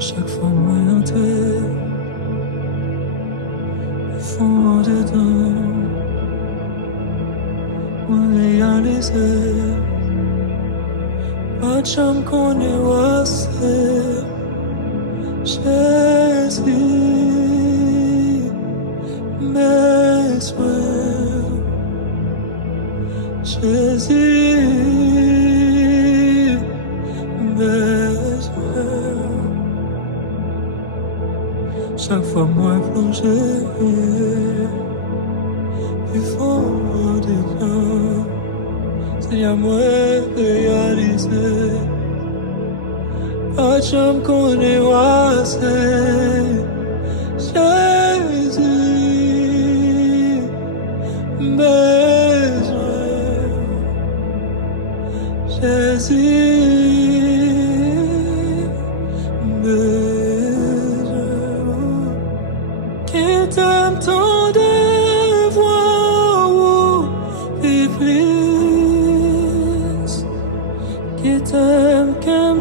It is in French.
Chaque fois moins entré au fond dedans, on réalisé pas de chambre qu'on est passé. Jésus, mes soins, Jésus, mes soins. Chaque fois moins plongé, plus fort dedans, c'est à moi réaliser. Pas de chambre qu'on est passé. Jésus, besoin. Jésus, besoin. Qui t'aime tant de voir et plus. Qui t'aime qu'un